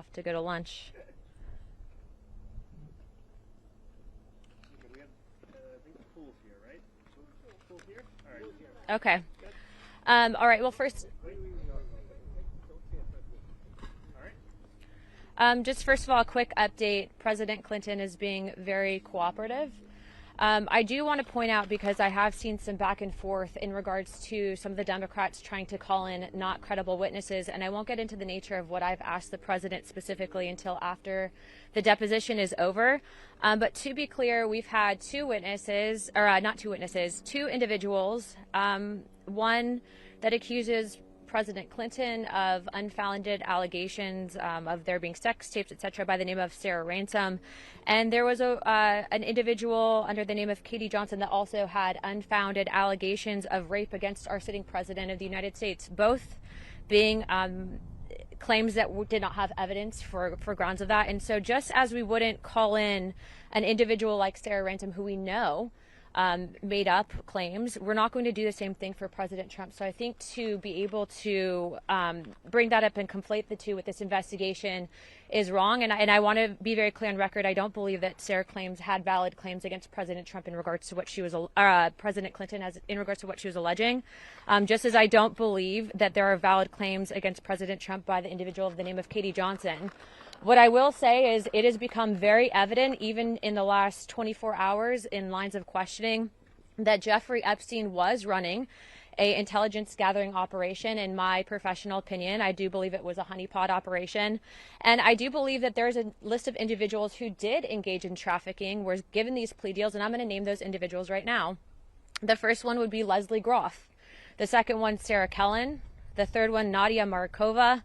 off to go to lunch. We have, I think the pool's here, right? Pool here? All right. Okay. All right. Well, first. Just first of all, a quick update. President Clinton is being very cooperative. I do want to point out, because I have seen some back and forth in regards to some of the Democrats trying to call in not credible witnesses, and I won't get into the nature of what I've asked the president specifically until after the deposition is over. But to be clear, we've had two witnesses, or not two witnesses, two individuals, one that accuses President Clinton of unfounded allegations of there being sex tapes, etc., by the name of Sarah Ransom. And there was an individual under the name of Katie Johnson that also had unfounded allegations of rape against our sitting president of the United States, both being claims that did not have evidence for grounds of that. And so just as we wouldn't call in an individual like Sarah Ransom, who we know made up claims, we're not going to do the same thing for President Trump. So I think to be able to bring that up and conflate the two with this investigation is wrong. And I want to be very clear on record. I don't believe that Sarah claims had valid claims against President Trump in regards to what she was, President Clinton as in regards to what she was alleging. Just as I don't believe that there are valid claims against President Trump by the individual of the name of Katie Johnson. What I will say is it has become very evident, even in the last 24 hours in lines of questioning, that Jeffrey Epstein was running an intelligence gathering operation. In my professional opinion, I do believe it was a honeypot operation. And I do believe that there's a list of individuals who did engage in trafficking, were given these plea deals, and I'm going to name those individuals right now. The first one would be Leslie Groff. The second one, Sarah Kellen. The third one, Nadia Markova.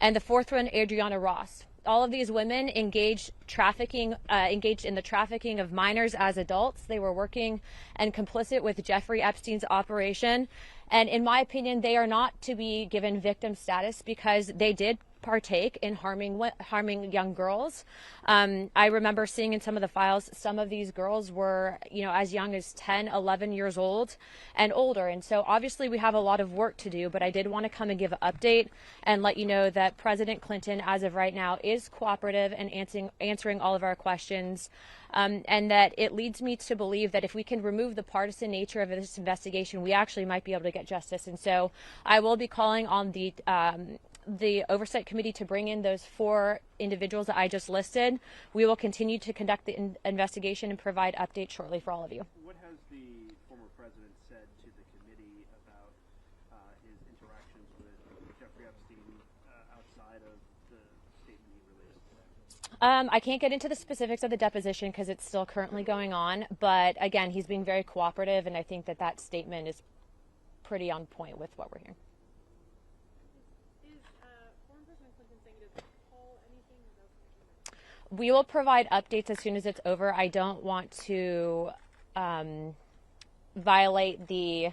And the fourth one, Adriana Ross. All of these women engaged in the trafficking of minors as adults. They were working and complicit with Jeffrey Epstein's operation. And in my opinion, they are not to be given victim status because they did partake in harming young girls. I remember seeing in some of the files, some of these girls were, as young as 10, 11 years old and older. And so obviously we have a lot of work to do, but I did want to come and give an update and let you know that President Clinton, as of right now, is cooperative and answering all of our questions. And that it leads me to believe that if we can remove the partisan nature of this investigation, we actually might be able to get justice. And so I will be calling on the Oversight Committee to bring in those four individuals that I just listed. We will continue to conduct the investigation and provide updates shortly for all of you. What has the former president said to the committee about his interactions with Jeffrey Epstein outside of the statement he released? I can't get into the specifics of the deposition because it's still currently going on. But again, he's being very cooperative, and I think that statement is pretty on point with what we're hearing. We will provide updates as soon as it's over. I don't want to violate the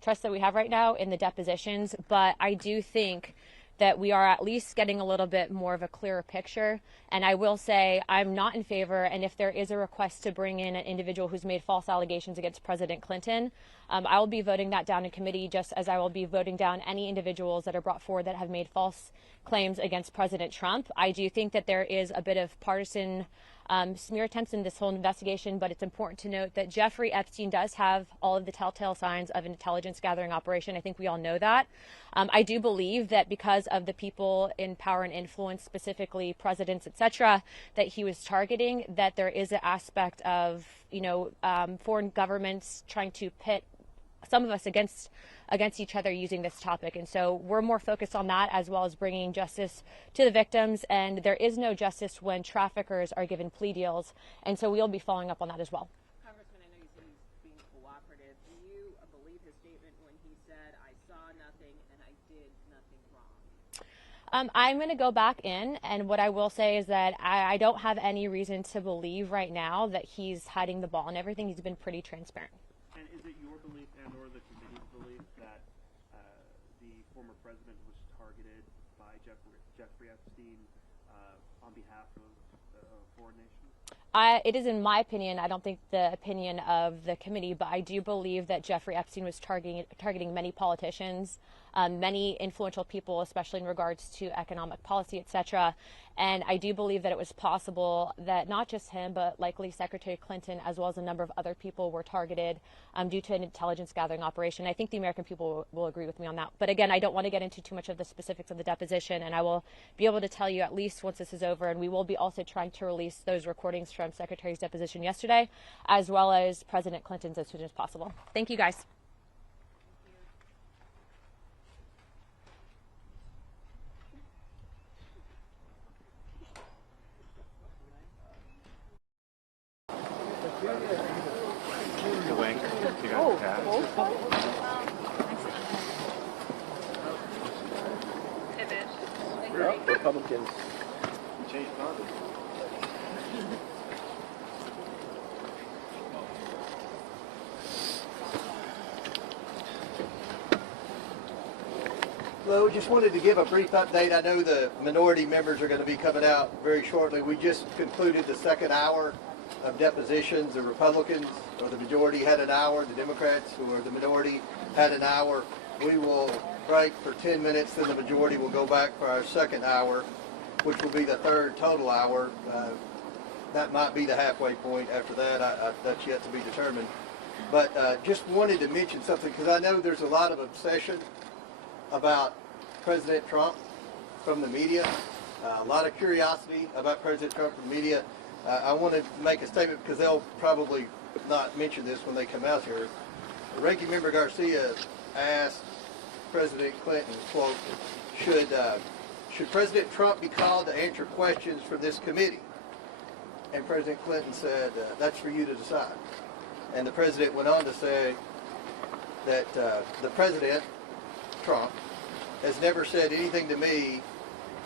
trust that we have right now in the depositions, but I do think that we are at least getting a little bit more of a clearer picture. And I will say I'm not in favor, and if there is a request to bring in an individual who's made false allegations against President Clinton, I will be voting that down in committee, just as I will be voting down any individuals that are brought forward that have made false claims against President Trump. I do think that there is a bit of partisan smear attempts in this whole investigation, but it's important to note that Jeffrey Epstein does have all of the telltale signs of an intelligence gathering operation. I think we all know that. I do believe that because of the people in power and influence, specifically presidents, etc., that he was targeting, that there is an aspect of, foreign governments trying to pit some of us against each other using this topic. And so we're more focused on that, as well as bringing justice to the victims. And there is no justice when traffickers are given plea deals. And so we'll be following up on that as well. Congressman, I know you said he's being cooperative. Do you believe his statement when he said, I saw nothing and I did nothing wrong? I'm going to go back in, and what I will say is that I don't have any reason to believe right now that he's hiding the ball and everything. He's been pretty transparent. And is it your belief and or the committee's belief that the former president was targeted by Jeffrey Epstein on behalf of a foreign nation? It is in my opinion. I don't think the opinion of the committee, but I do believe that Jeffrey Epstein was targeting many politicians many influential people, especially in regards to economic policy, etc. And I do believe that it was possible that not just him, but likely Secretary Clinton, as well as a number of other people, were targeted due to an intelligence gathering operation. I think the American people will agree with me on that. But again, I don't want to get into too much of the specifics of the deposition, and I will be able to tell you at least once this is over, and we will be also trying to release those recordings from Secretary's deposition yesterday, as well as President Clinton's as soon as possible. Thank you, guys. Republicans. Well, we just wanted to give a brief update. I know the minority members are going to be coming out very shortly. We just concluded the second hour of depositions. The Republicans, or the majority, had an hour. The Democrats, or the minority, had an hour. We will break for 10 minutes, then the majority will go back for our second hour, which will be the third total hour. That might be the halfway point. After that, that's yet to be determined. But just wanted to mention something, because I know there's a lot of obsession about President Trump from the media, a lot of curiosity about President Trump from the media. I want to make a statement, because they'll probably not mention this when they come out here. Ranking Member Garcia asked President Clinton, quote, should President Trump be called to answer questions from this committee? And President Clinton said, that's for you to decide. And the president went on to say that the president, Trump, has never said anything to me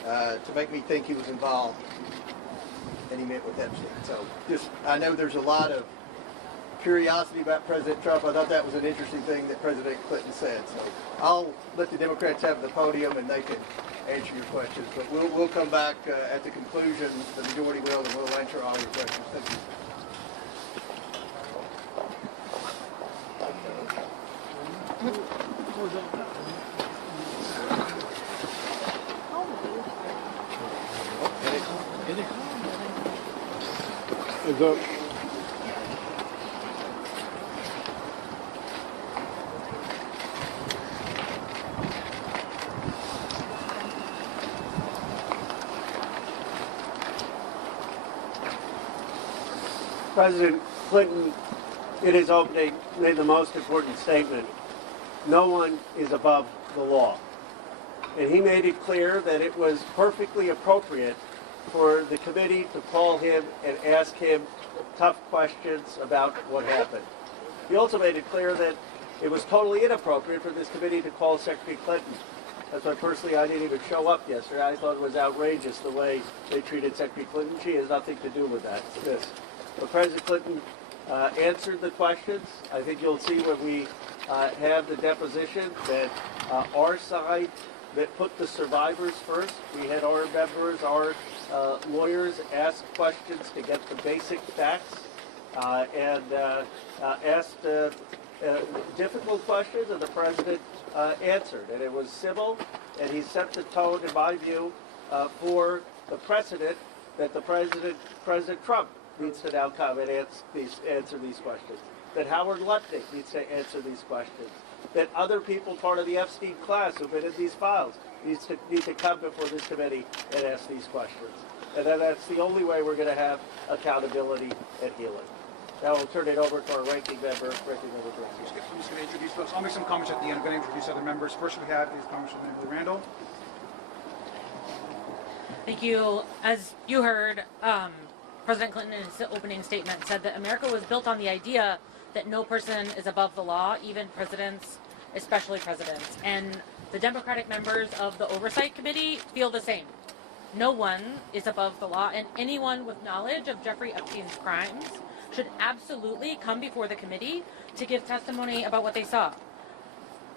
to make me think he was involved. And he meant what that said. So just, I know there's a lot of curiosity about President Trump. I thought that was an interesting thing that President Clinton said. So I'll let the Democrats have the podium and they can answer your questions. But we'll come back at the conclusion, the majority will, and we'll answer all your questions. Thank you. President Clinton, in his opening, made the most important statement: no one is above the law. And he made it clear that it was perfectly appropriate for the committee to call him and ask him tough questions about what happened. He also made it clear that it was totally inappropriate for this committee to call Secretary Clinton. That's why personally I didn't even show up yesterday. I thought it was outrageous the way they treated Secretary Clinton. She has nothing to do with that. This. But President Clinton answered the questions. I think you'll see when we have the deposition that our side that put the survivors first. We had our members, our lawyers ask questions to get the basic facts and asked difficult questions, and the president answered. And it was civil, and he set the tone, in my view, for the precedent that President Trump needs to now come and answer these questions, that Howard Lutnick needs to answer these questions, that other people part of the Epstein class who've been in these files need to come before this committee and ask these questions. And then that's the only way we're going to have accountability and healing. Now we'll turn it over to our ranking member, Ranking Member Garcia. I'm just going to introduce folks. I'll make some comments at the end. I'm going to introduce other members. First we have is Congressman Emily Randall. Thank you. As you heard, President Clinton in his opening statement said that America was built on the idea that no person is above the law, even presidents, especially presidents. And the Democratic members of the Oversight Committee feel the same. No one is above the law, and anyone with knowledge of Jeffrey Epstein's crimes should absolutely come before the committee to give testimony about what they saw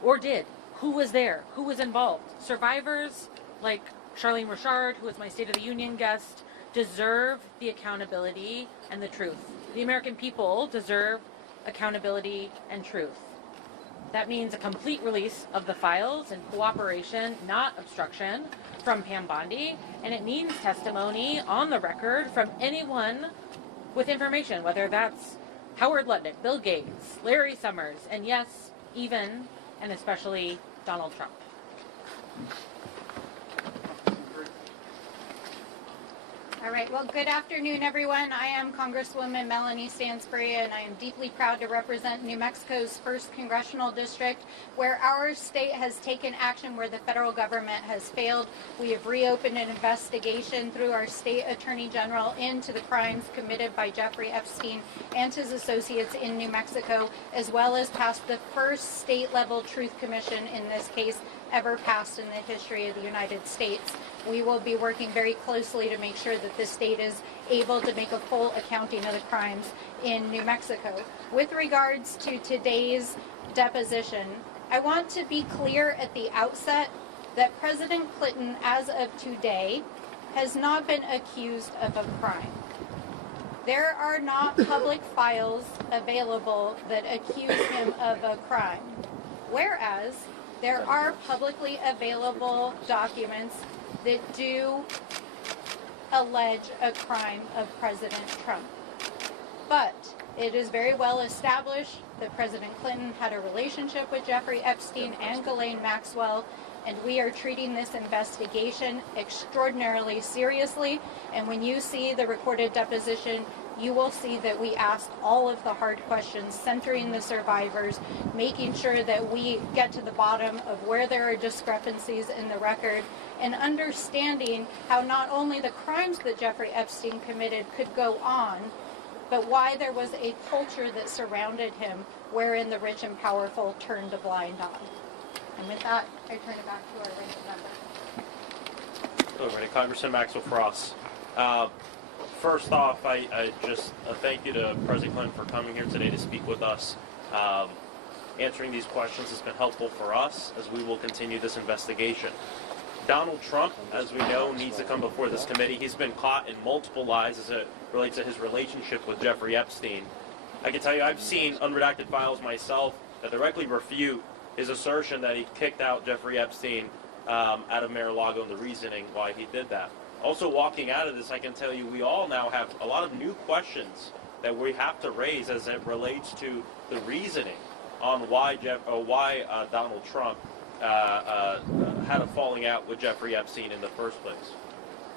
or did, who was there, who was involved. Survivors like Charlene Richard, who is my State of the Union guest, deserve the accountability and the truth. The American people deserve accountability and truth. That means a complete release of the files and cooperation, not obstruction, from Pam Bondi, and it means testimony on the record from anyone with information, whether that's Howard Lutnick, Bill Gates, Larry Summers, and yes, even and especially Donald Trump. All right, well, good afternoon, everyone. I am Congresswoman Melanie Stansbury, and I am deeply proud to represent New Mexico's 1st Congressional District, where our state has taken action where the federal government has failed. We have reopened an investigation through our state attorney general into the crimes committed by Jeffrey Epstein and his associates in New Mexico, as well as passed the first state-level truth commission in this case ever passed in the history of the United States. We will be working very closely to make sure that the state is able to make a full accounting of the crimes in New Mexico. With regards to today's deposition, I want to be clear at the outset that President Clinton, as of today, has not been accused of a crime. There are not public files available that accuse him of a crime, whereas there are publicly available documents that do allege a crime of President Trump. But it is very well established that President Clinton had a relationship with Jeffrey Epstein and Ghislaine Maxwell, and we are treating this investigation extraordinarily seriously. And when you see the recorded deposition, you will see that we asked all of the hard questions, centering the survivors, making sure that we get to the bottom of where there are discrepancies in the record, and understanding how not only the crimes that Jeffrey Epstein committed could go on, but why there was a culture that surrounded him wherein the rich and powerful turned a blind eye. And with that, I turn it back to our ranking member. Hello, everybody. Congressman Maxwell Frost. First off, I just thank you to President Clinton for coming here today to speak with us. Answering these questions has been helpful for us as we will continue this investigation. Donald Trump, as we know, needs to come before this committee. He's been caught in multiple lies as it relates to his relationship with Jeffrey Epstein. I can tell you I've seen unredacted files myself that directly refute his assertion that he kicked out Jeffrey Epstein out of Mar-a-Lago and the reasoning why he did that. Also, walking out of this, I can tell you we all now have a lot of new questions that we have to raise as it relates to the reasoning on why Donald Trump had a falling out with Jeffrey Epstein in the first place.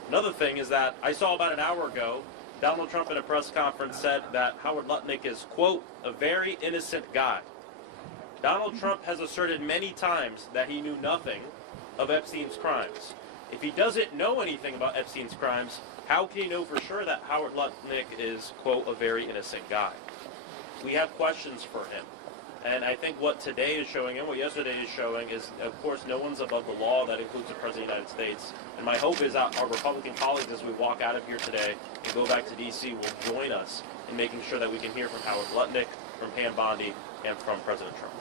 Another thing is that I saw about an hour ago, Donald Trump in a press conference said that Howard Lutnick is, quote, a very innocent guy. Donald Trump has asserted many times that he knew nothing of Epstein's crimes. If he doesn't know anything about Epstein's crimes, how can he know for sure that Howard Lutnick is, quote, a very innocent guy? We have questions for him. And I think what today is showing and what yesterday is showing is, of course, no one's above the law. That includes the President of the United States. And my hope is that our Republican colleagues, as we walk out of here today and go back to D.C., will join us in making sure that we can hear from Howard Lutnick, from Pam Bondi, and from President Trump.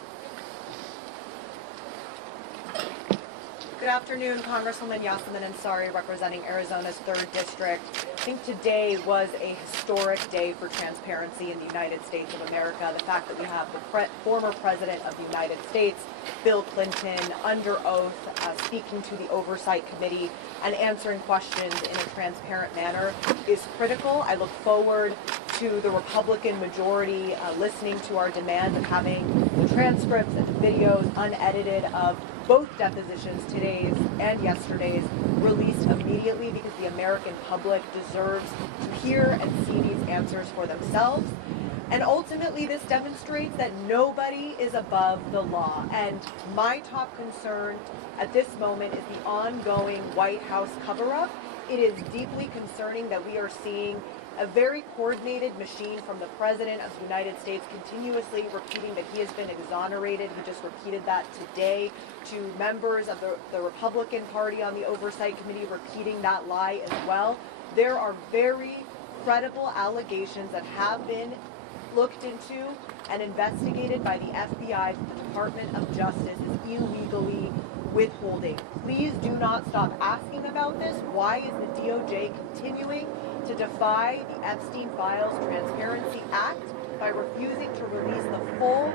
Good afternoon, Congresswoman Yasmin Ansari, representing Arizona's 3rd District. I think today was a historic day for transparency in the United States of America. The fact that we have the former President of the United States, Bill Clinton, under oath, speaking to the Oversight Committee and answering questions in a transparent manner is critical. I look forward to the Republican majority listening to our demand of having the transcripts and the videos unedited of both depositions, today's and yesterday's, released immediately, because the American public deserves to hear and see these answers for themselves. And ultimately, this demonstrates that nobody is above the law. And my top concern at this moment is the ongoing White House cover-up. It is deeply concerning that we are seeing a very coordinated machine from the President of the United States continuously repeating that he has been exonerated. He just repeated that today, to members of the Republican Party on the Oversight Committee repeating that lie as well. There are very credible allegations that have been looked into and investigated by the FBI, the Department of Justice is illegally withholding. Please do not stop asking about this. Why is the DOJ continuing to defy the Epstein Files Transparency Act by refusing to release the full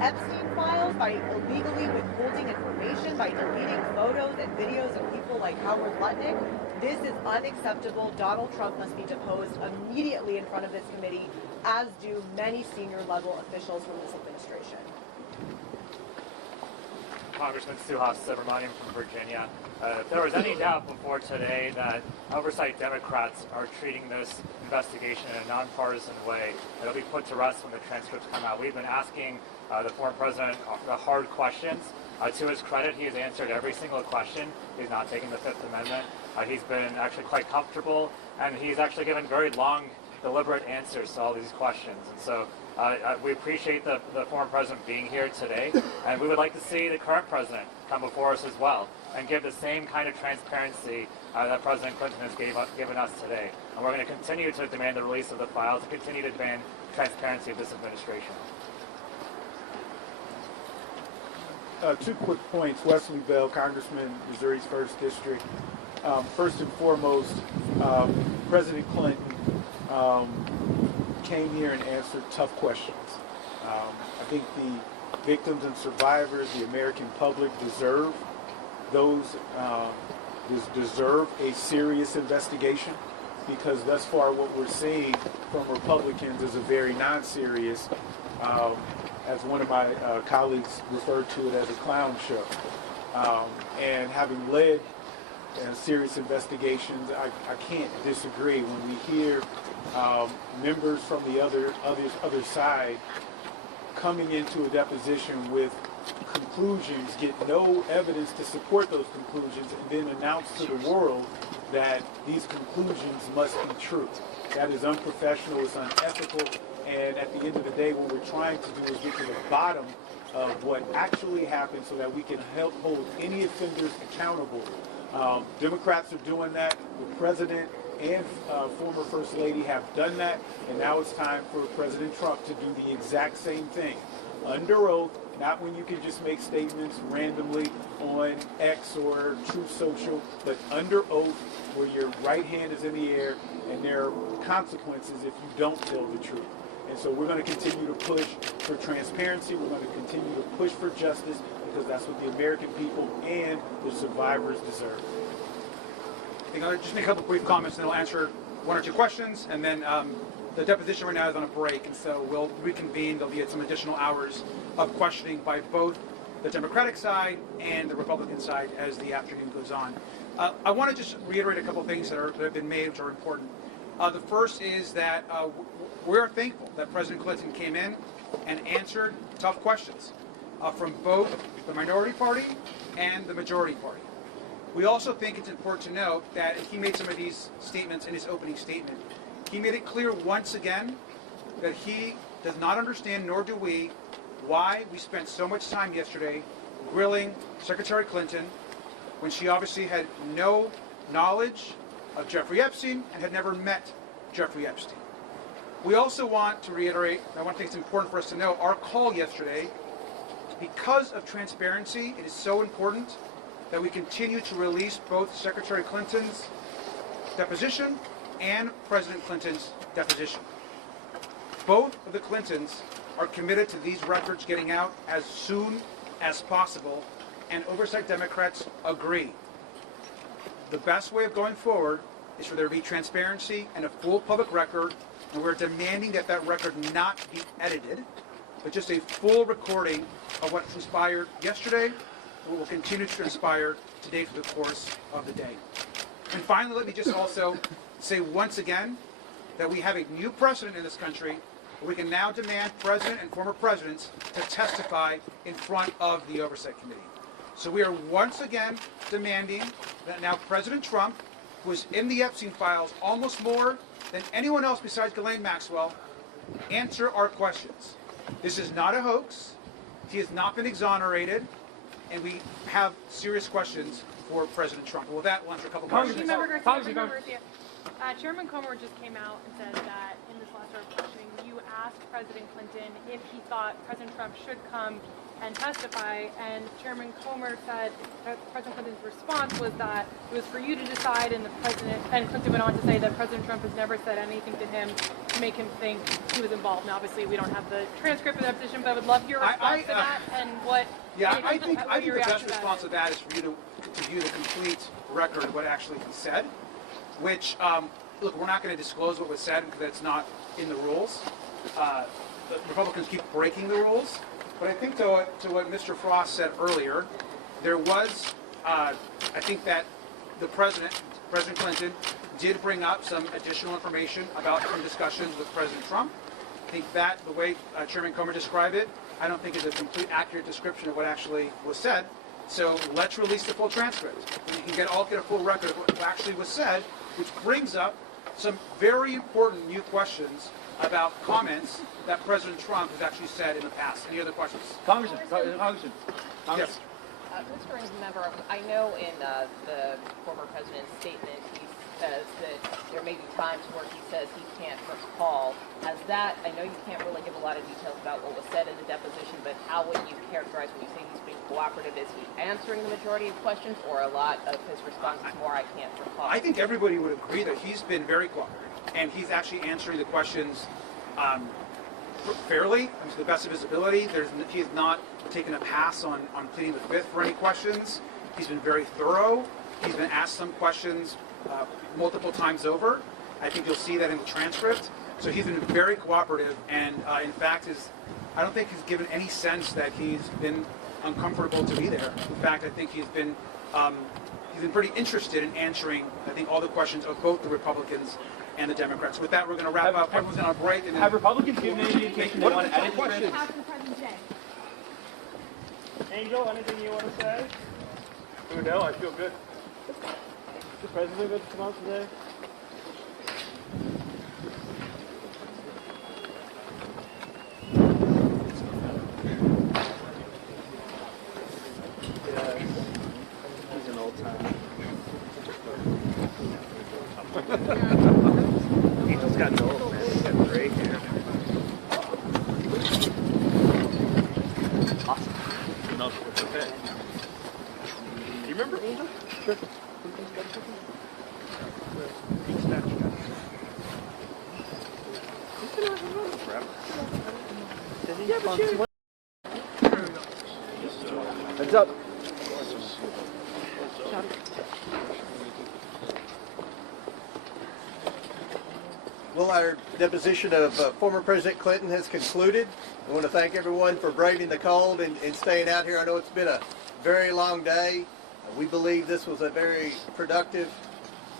Epstein files, by illegally withholding information, by deleting photos and videos of people like Howard Lutnick. This is unacceptable. Donald Trump must be deposed immediately in front of this committee, as do many senior level officials from this administration. Congressman Suhas Subramanian from Virginia. If there was any doubt before today that oversight Democrats are treating this investigation in a nonpartisan way, it'll be put to rest when the transcripts come out. We've been asking the former president the hard questions. To his credit, he has answered every single question. He's not taking the Fifth Amendment. He's been actually quite comfortable, and he's actually given very long, deliberate answers to all these questions. And so we appreciate the former president being here today, and we would like to see the current president come before us as well and give the same kind of transparency that President Clinton has given us today. And we're going to continue to demand the release of the files and continue to demand transparency of this administration. Two quick points. Wesley Bell, Congressman, Missouri's 1st District. First and foremost, President Clinton came here and answered tough questions. I think the victims and survivors, the American public deserve a serious investigation, because thus far what we're seeing from Republicans is a very non-serious, as one of my colleagues referred to it as a clown show. And having led serious investigations, I can't disagree when we hear members from the other side coming into a deposition with conclusions, get no evidence to support those conclusions, and then announce to the world that these conclusions must be true. That is unprofessional, it's unethical, and at the end of the day, what we're trying to do is get to the bottom of what actually happened so that we can help hold any offenders accountable. Democrats are doing that. The president and former First Lady have done that, and now it's time for President Trump to do the exact same thing. Under oath, not when you can just make statements randomly on X or Truth Social, but under oath where your right hand is in the air and there are consequences if you don't tell the truth. And so we're going to continue to push for transparency. We're going to continue to push for justice, because that's what the American people and the survivors deserve. I'll just make a couple brief comments, and then I'll answer one or two questions, and then the deposition right now is on a break, and so we'll reconvene. There'll be some additional hours of questioning by both the Democratic side and the Republican side as the afternoon goes on. I want to just reiterate a couple things that have been made, which are important. The first is that we're thankful that President Clinton came in and answered tough questions from both the minority party and the majority party. We also think it's important to note that he made some of these statements in his opening statement. He made it clear once again that he does not understand, nor do we, why we spent so much time yesterday grilling Secretary Clinton when she obviously had no knowledge of Jeffrey Epstein and had never met Jeffrey Epstein. We also want to reiterate, and I think it's important for us to know, our call yesterday, because of transparency, it is so important that we continue to release both Secretary Clinton's deposition and President Clinton's deposition. Both of the Clintons are committed to these records getting out as soon as possible, and oversight Democrats agree. The best way of going forward is for there to be transparency and a full public record, and we're demanding that that record not be edited, but just a full recording of what transpired yesterday, what will continue to transpire today for the course of the day. And finally, let me just also say once again that we have a new precedent in this country where we can now demand president and former presidents to testify in front of the Oversight Committee. So we are once again demanding that now President Trump, who is in the Epstein files almost more than anyone else besides Ghislaine Maxwell, answer our questions. This is not a hoax. He has not been exonerated, and we have serious questions for President Trump. With that, we'll answer a couple questions. Chairman Comer just came out and said that in this last round of questioning, you asked President Clinton if he thought President Trump should come and testify, and Chairman Comer said that President Clinton's response was that it was for you to decide, and Clinton went on to say that President Trump has never said anything to him to make him think he was involved. Now, obviously, we don't have the transcript of that position, but I would love your response to that and what. Yeah, I think the best response to that is for you to view the complete record of what actually was said, which, look, we're not going to disclose what was said because it's not in the rules. The Republicans keep breaking the rules. But I think to what Mr. Frost said earlier, there was, I think that the President Clinton, did bring up some additional information about some discussions with President Trump. I think that the way Chairman Comer described it, I don't think is a complete accurate description of what actually was said. So let's release the full transcript. And you can get a full record of what actually was said, which brings up some very important new questions about comments that President Trump has actually said in the past. Any other questions? Congressman. Yes. Mr. Member, I know in the former president's statement he says that there may be times where he says he can't recall. Has that, I know you can't really give a lot of details about what was said in the deposition, but how would you characterize when you say he's being cooperative? Is he answering the majority of questions, or a lot of his response is more, I can't recall? I think everybody would agree that he's been very cooperative, and he's actually answering the questions fairly, and to the best of his ability. He has not taken a pass on pleading the fifth for any questions. He's been very thorough. He's been asked some questions multiple times over. I think you'll see that in the transcript. So he's been very cooperative, and in fact, I don't think he's given any sense that he's been uncomfortable to be there. In fact, I think he's been pretty interested in answering, I think, all the questions of both the Republicans and the Democrats. With that, we're going to wrap up. Everyone's on a break. And have Republicans given any indication they want to edit questions? Angel, anything you want to say? No, I feel good. Is the president going to come out today? Yeah, he's an old timer. Angel's got old, man. He's got gray hair. Awesome. No, it's okay. Do you remember Angel? Sure. Heads up. Well, our deposition of former President Clinton has concluded. I want to thank everyone for braving the cold and staying out here. I know it's been a very long day. We believe this was a very productive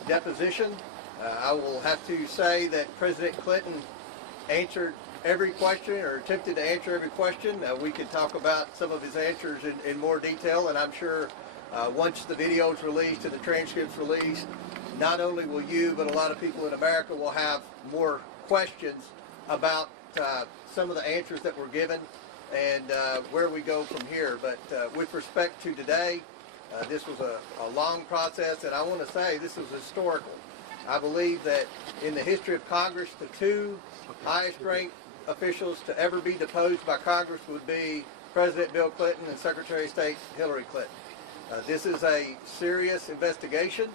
deposition. I will have to say that President Clinton answered every question, or attempted to answer every question. We could talk about some of his answers in more detail, and I'm sure once the video is released and the transcript's released, not only will you, but a lot of people in America will have more questions about some of the answers that were given and where we go from here. But with respect to today, this was a long process, and I want to say this was historical. I believe that in the history of Congress, the two highest ranked officials to ever be deposed by Congress would be President Bill Clinton and Secretary of State Hillary Clinton. This is a serious investigation.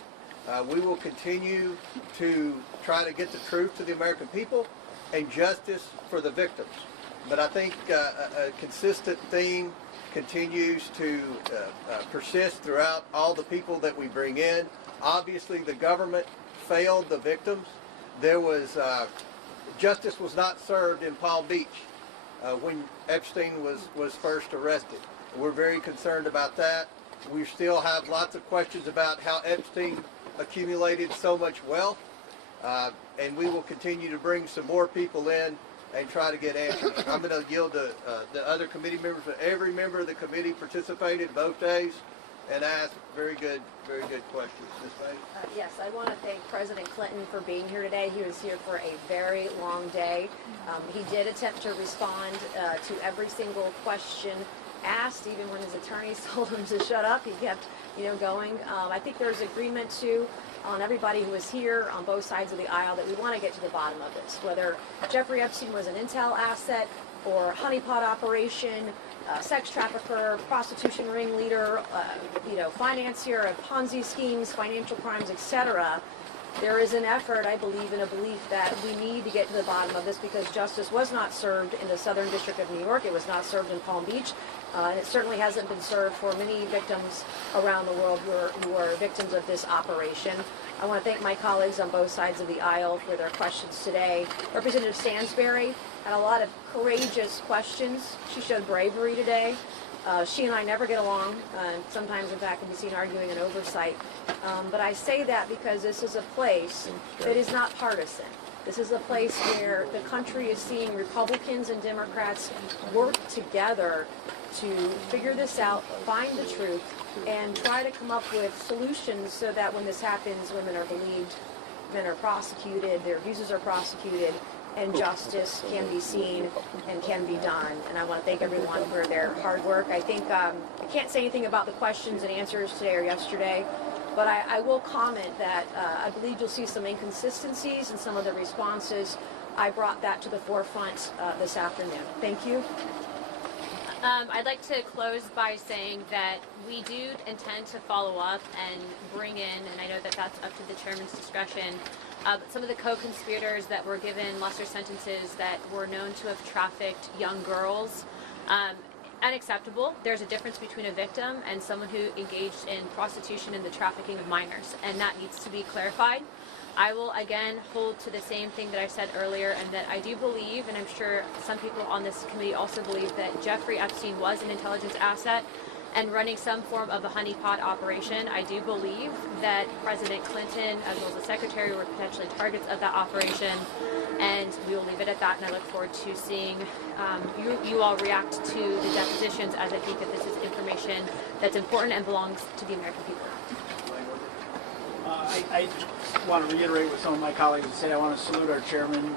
We will continue to try to get the truth to the American people and justice for the victims. But I think a consistent theme continues to persist throughout all the people that we bring in. Obviously, the government failed the victims. There was justice was not served in Palm Beach when Epstein was first arrested. We're very concerned about that. We still have lots of questions about how Epstein accumulated so much wealth, and we will continue to bring some more people in and try to get answers. I'm going to yield to the other committee members, but every member of the committee participated both days and asked very good questions. Ms. May? Yes, I want to thank President Clinton for being here today. He was here for a very long day. He did attempt to respond to every single question asked, even when his attorneys told him to shut up. He kept, going. I think there's agreement too on everybody who is here on both sides of the aisle that we want to get to the bottom of this, whether Jeffrey Epstein was an intel asset or honeypot operation, sex trafficker, prostitution ringleader, financier of Ponzi schemes, financial crimes, etc. There is an effort, I believe, and a belief that we need to get to the bottom of this because justice was not served in the Southern District of New York. It was not served in Palm Beach. It certainly hasn't been served for many victims around the world who are victims of this operation. I want to thank my colleagues on both sides of the aisle for their questions today. Representative Stansberry had a lot of courageous questions. She showed bravery today. She and I never get along, and sometimes, in fact, can be seen arguing an oversight. But I say that because this is a place that is not partisan. This is a place where the country is seeing Republicans and Democrats work together to figure this out, find the truth, and try to come up with solutions so that when this happens, women are believed, men are prosecuted, their abuses are prosecuted, and justice can be seen and can be done. And I want to thank everyone for their hard work. I think I can't say anything about the questions and answers today or yesterday, but I will comment that I believe you'll see some inconsistencies in some of the responses. I brought that to the forefront this afternoon. Thank you. I'd like to close by saying that we do intend to follow up and bring in, and I know that that's up to the chairman's discretion, some of the co-conspirators that were given lesser sentences that were known to have trafficked young girls. Unacceptable. There's a difference between a victim and someone who engaged in prostitution and the trafficking of minors, and that needs to be clarified. I will again hold to the same thing that I said earlier, and that I do believe, and I'm sure some people on this committee also believe, that Jeffrey Epstein was an intelligence asset and running some form of a honeypot operation. I do believe that President Clinton, as well as the Secretary, were potentially targets of that operation, and we will leave it at that, and I look forward to seeing you all react to the depositions, as I think that this is information that's important and belongs to the American people. I just want to reiterate what some of my colleagues have said. I want to salute our chairman,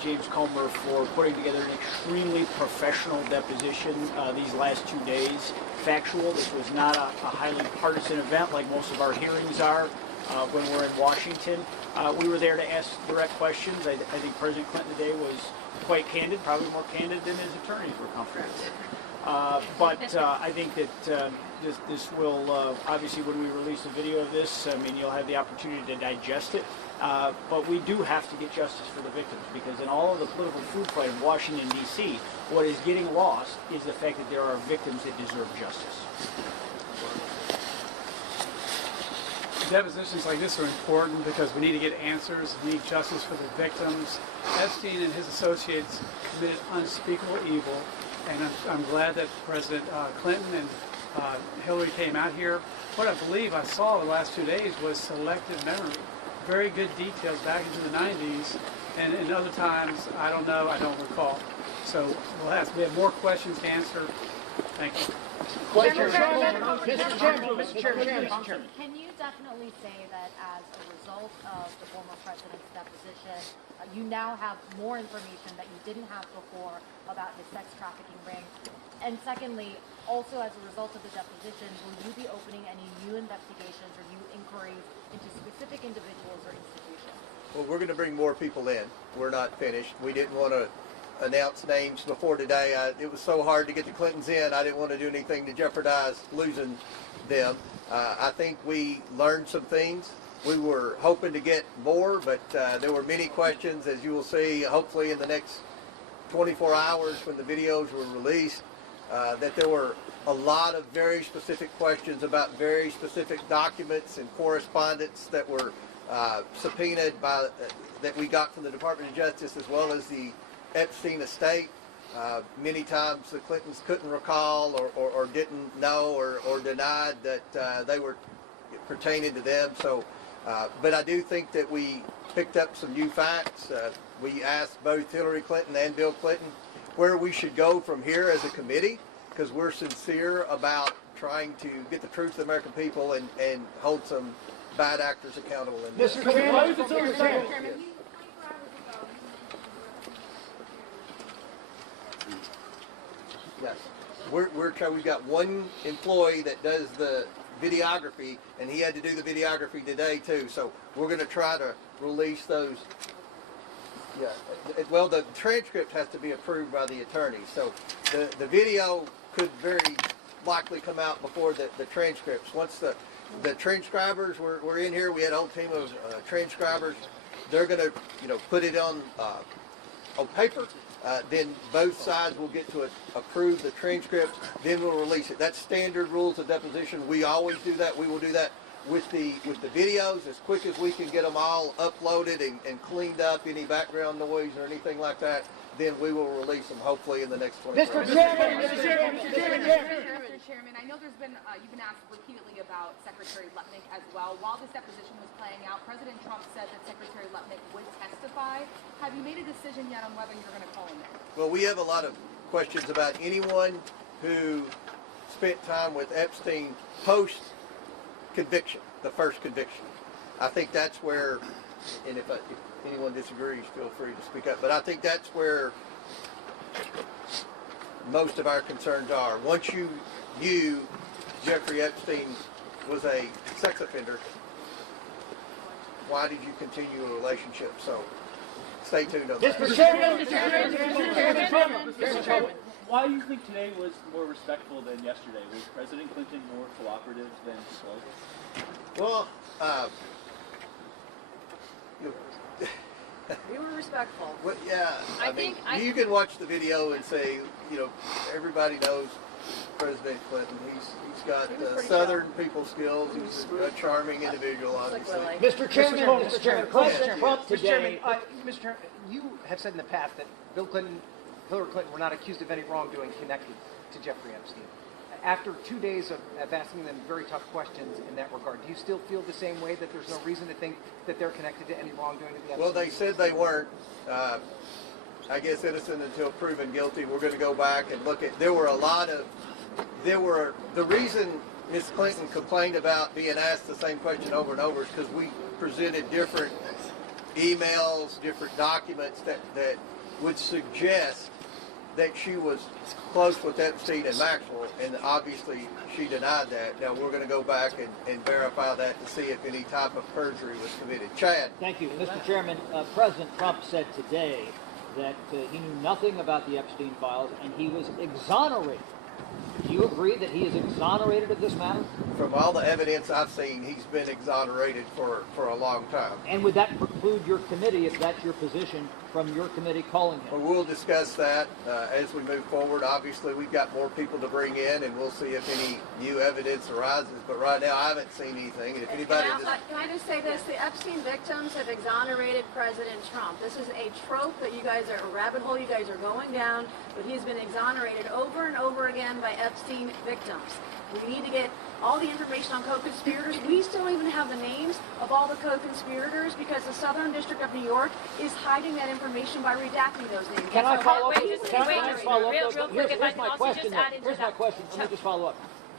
James Comer, for putting together an extremely professional deposition these last 2 days. Factual. This was not a highly partisan event like most of our hearings are when we're in Washington. We were there to ask direct questions. I think President Clinton today was quite candid, probably more candid than his attorneys were comfortable with. But I think that this will, obviously when we release a video of this, I mean, you'll have the opportunity to digest it. But we do have to get justice for the victims, because in all of the political food fight in Washington, D.C., what is getting lost is the fact that there are victims that deserve justice. Depositions like this are important because we need to get answers, we need justice for the victims. Epstein and his associates committed unspeakable evil, and I'm glad that President Clinton and Hillary came out here. What I believe I saw the last 2 days was selective memory. Very good details back into the 90s, and in other times, I don't know, I don't recall. So we have more questions to answer. Thank you. Mr. Chairman. Can you definitely say that as a result of the former president's deposition, you now have more information that you didn't have before about his sex trafficking ring? And secondly, also as a result of the deposition, will you be opening any new investigations or new inquiries into specific individuals or institutions? Well, we're going to bring more people in. We're not finished. We didn't want to announce names before today. It was so hard to get the Clintons in. I didn't want to do anything to jeopardize losing them. I think we learned some things. We were hoping to get more, but there were many questions, as you will see, hopefully in the next 24 hours when the videos were released, that there were a lot of very specific questions about very specific documents and correspondence that were subpoenaed by that we got from the Department of Justice, as well as the Epstein estate. Many times the Clintons couldn't recall or didn't know or denied that they were pertaining to them. So, but I do think that we picked up some new facts. We asked both Hillary Clinton and Bill Clinton where we should go from here as a committee, because we're sincere about trying to get the truth to the American people and hold some bad actors accountable in this. Mr. Chairman. Yes, we've got one employee that does the videography, and he had to do the videography today too. So we're going to try to release those. Yeah, well, the transcript has to be approved by the attorney, so the video could very likely come out before the transcripts. Once the transcribers were in here, we had a whole team of transcribers. They're going to, put it on paper. Then both sides will get to approve the transcript. Then we'll release it. That's standard rules of deposition. We always do that. We will do that with the videos as quick as we can get them all uploaded and cleaned up. Any background noise or anything like that, then we will release them hopefully in the next 24 hours. Mr. Chairman, I know you've been asked repeatedly about Secretary Lutnick as well. While this deposition was playing out, President Trump said that Secretary Lutnick would testify. Have you made a decision yet on whether you're going to call him there? Well, we have a lot of questions about anyone who spent time with Epstein post-conviction, the first conviction. I think that's where, and if anyone disagrees, feel free to speak up, but I think that's where most of our concerns are. Once you knew Jeffrey Epstein was a sex offender, why did you continue a relationship? So stay tuned on that. Mr. Chairman, why do you think today was more respectful than yesterday? Was President Clinton more cooperative than slow? Well, We were respectful. well, yeah, I mean, you can watch the video and say, everybody knows President Clinton. He's got Southern people skills. He's a charming individual, obviously. Mr. Chairman, President Trump today. Mr. Chairman, you have said in the past that Bill Clinton, Hillary Clinton were not accused of any wrongdoing connected to Jeffrey Epstein. After 2 days of asking them very tough questions in that regard, do you still feel the same way, that there's no reason to think that they're connected to any wrongdoing to the Epstein? Well, they said they weren't. I guess innocent until proven guilty. We're going to go back and look at. The reason Ms. Clinton complained about being asked the same question over and over is because we presented different emails, different documents that would suggest that she was close with Epstein and Maxwell, and obviously she denied that. Now we're going to go back and verify that to see if any type of perjury was committed. Chad. Thank you. Mr. Chairman, President Trump said today that he knew nothing about the Epstein files and he was exonerated. Do you agree that he is exonerated of this matter? From all the evidence I've seen, he's been exonerated for a long time. And would that preclude your committee, if that's your position, from your committee calling him? Well, we'll discuss that as we move forward. Obviously, we've got more people to bring in, and we'll see if any new evidence arises. But right now, I haven't seen anything. And if anybody Can I just say this? The Epstein victims have exonerated President Trump. This is a trope that you guys are, a rabbit hole you guys are going down, but he's been exonerated over and over again by Epstein victims. We need to get all the information on co-conspirators. We still don't even have the names of all the co-conspirators because the Southern District of New York is hiding that information by redacting those names. Can I follow up? Real quick, if I can also just add into Here's my question. Let me just follow up.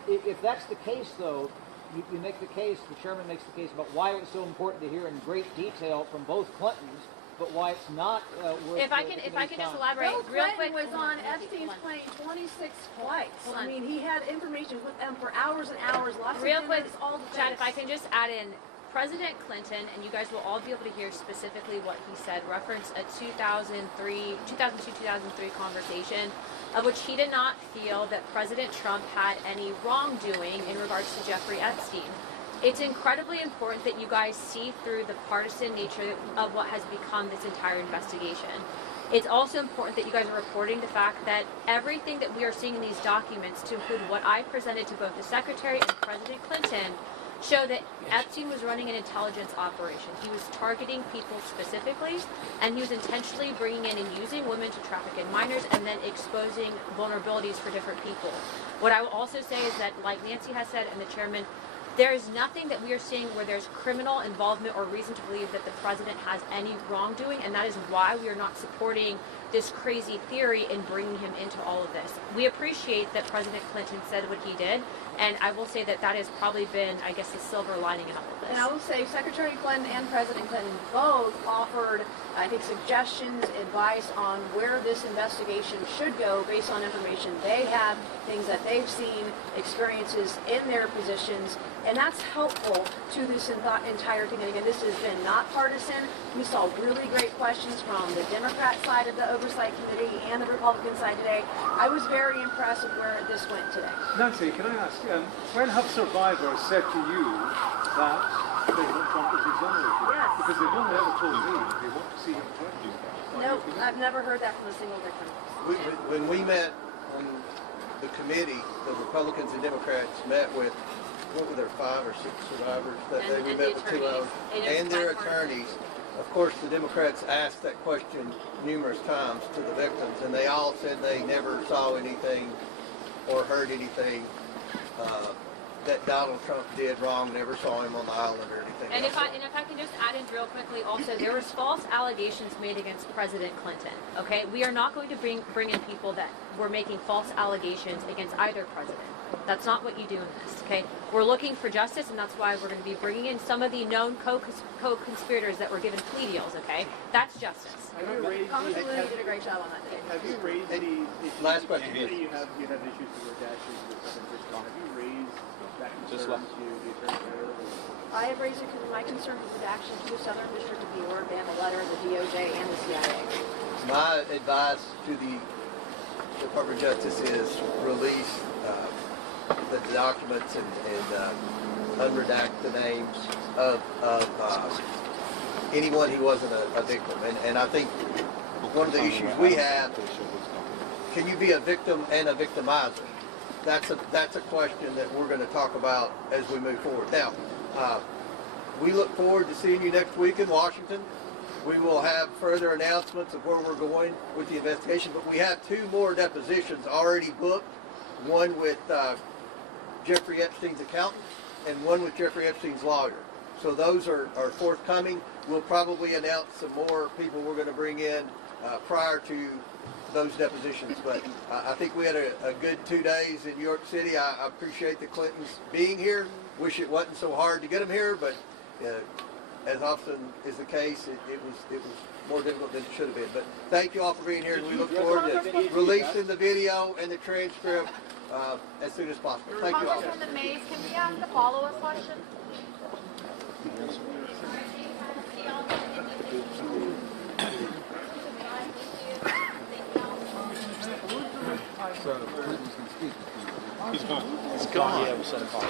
If that's the case, though, you make the case, the chairman makes the case about why it was so important to hear in great detail from both Clintons, but why it's not worth If I can just elaborate Bill real Clinton quick. was on Epstein's plane 26 flights. I mean, he had information with them for hours and hours. Lots Real of quick, minutes, all the Chad, things. if I can just add in, President Clinton, and you guys will all be able to hear specifically what he said, referenced a 2002-2003 conversation of which he did not feel that President Trump had any wrongdoing in regards to Jeffrey Epstein. It's incredibly important that you guys see through the partisan nature of what has become this entire investigation. It's also important that you guys are reporting the fact that everything that we are seeing in these documents, to include what I presented to both the Secretary and President Clinton, show that Epstein was running an intelligence operation. He was targeting people specifically, and he was intentionally bringing in and using women to traffic in minors and then exposing vulnerabilities for different people. What I will also say is that, like Nancy has said and the chairman, There is nothing that we are seeing where there's criminal involvement or reason to believe that the president has any wrongdoing, and that is why we are not supporting this crazy theory in bringing him into all of this. We appreciate that President Clinton said what he did, and I will say that that has probably been, I guess, the silver lining in all of this. And I will say Secretary Clinton and President Clinton both offered, I think, suggestions, advice on where this investigation should go based on information they have, things that they've seen, experiences in their positions, and that's helpful to this entire thing. And again, this has been not partisan. We saw really great questions from the Democrat side of the Oversight Committee and the Republican side today. I was very impressed with where this went today. Nancy, can I ask, when have survivors said to you that President Trump is exonerated? Yes. Because they've only ever told me they want to see him tried. Nope, I've never heard that from a single victim. When we met on the committee, the Republicans and Democrats met with, what were there, 5 or 6 survivors that day? We met with 2 of them, and their attorneys. Of course, the Democrats asked that question numerous times to the victims, and they all said they never saw anything or heard anything that Donald Trump did wrong, never saw him on the island or anything. And if I can just add in real quickly also, there was false allegations made against President Clinton, okay? We are not going to bring in people that were making false allegations against either president. That's not what you do in this, okay? We're looking for justice, and that's why we're going to be bringing in some of the known co-conspirators that were given plea deals, okay? That's justice. Congresswoman did a great job on that today. Have you raised any issues? Last question. You have issues with redactions with President Trump. Have you raised that concern to the Attorney General? I have raised my concern with redaction to the Southern District of New York and a letter to the DOJ and the CIA. My advice to the Department of Justice is release the documents and unredact the names of anyone who wasn't a victim. And I think one of the issues we have, can you be a victim and a victimizer? That's a question that we're going to talk about as we move forward. Now, we look forward to seeing you next week in Washington. We will have further announcements of where we're going with the investigation, but we have 2 more depositions already booked, one with Jeffrey Epstein's accountant and one with Jeffrey Epstein's lawyer. So those are forthcoming. We'll probably announce some more people we're going to bring in prior to those depositions. But I think we had a good 2 days in New York City. I appreciate the Clintons being here. Wish it wasn't so hard to get them here, but as often is the case, it was more difficult than it should have been. But thank you all for being here, and we look forward to releasing the video and the transcript as soon as possible. Thank you all. Congresswoman Mays, can we ask a follow-up question? He's gone. He's gone. Yeah, we sent him off.